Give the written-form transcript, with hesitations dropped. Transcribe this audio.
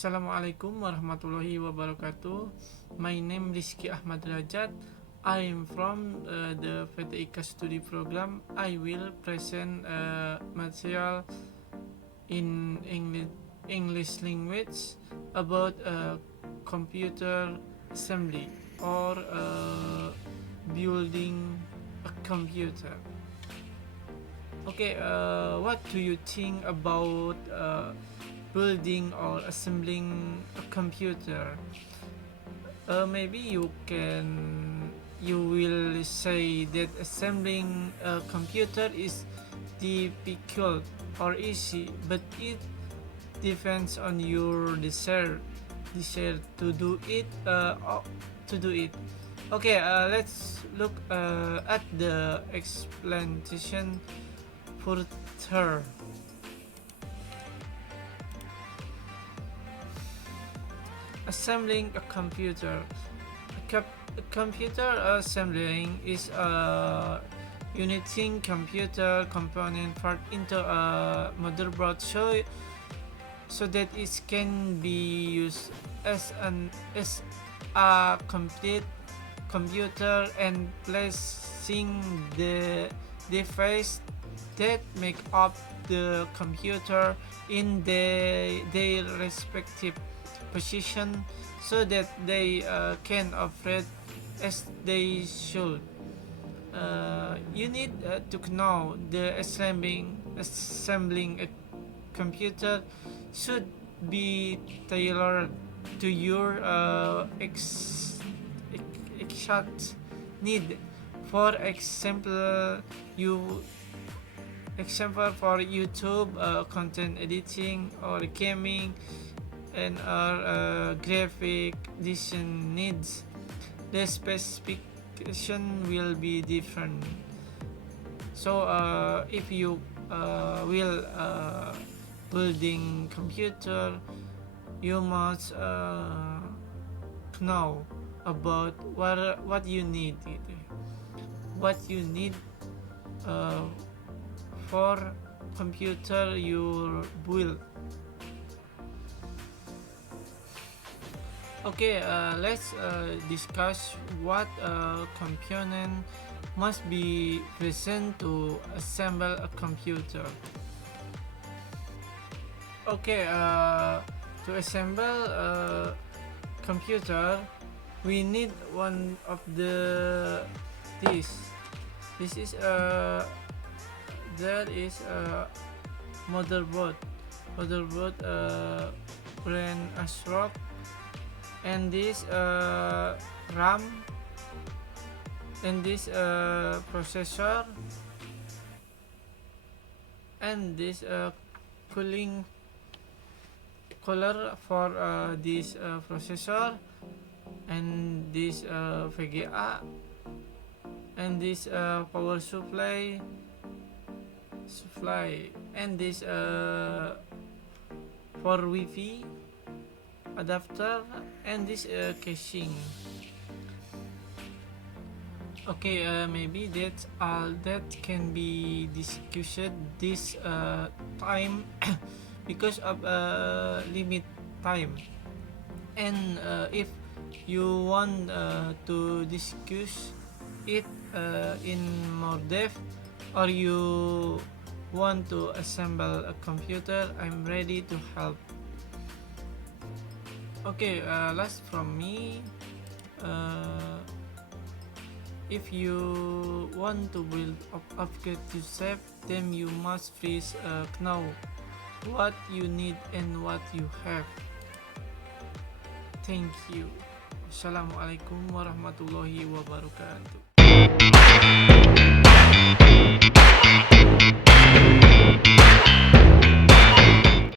Assalamualaikum warahmatullahi wabarakatuh. My name is Rizky Ahmad Rajat. I am from the VTIK study program. I will present material in English language about computer assembly or building a computer. Okay, what do you think about building or assembling a computer? Maybe you will say that assembling a computer is difficult or easy, but it depends on your desire to do it. Okay, let's look at the explanation further. Assembling a computer. A computer assembling is uniting computer component part into a motherboard so that it can be used as a complete computer, and placing the device that make up the computer in their respective position so that they can operate as they should. You need to know the assembling a computer should be tailored to your exact need. For example, for YouTube content editing or gaming and our graphic design needs, the specification will be different. So if you will building computer, you must know about what you need for computer you build. Okay, let's discuss what component must be present to assemble a computer. Okay, to assemble a computer, we need one of this. This is there is a motherboard brand Asrock, and this RAM, and this processor, and this cooler for this processor, and this VGA, and this power supply, and this for Wi-Fi adapter, and this casing. Okay, maybe that's all that can be discussed this time because of limit time. And if you want to discuss it in more depth, or you want to assemble a computer, I'm ready to help. Okay, last from me, if you want to build upgrade yourself, then you must first know what you need and what you have. Thank you. Assalamualaikum warahmatullahi wabarakatuh.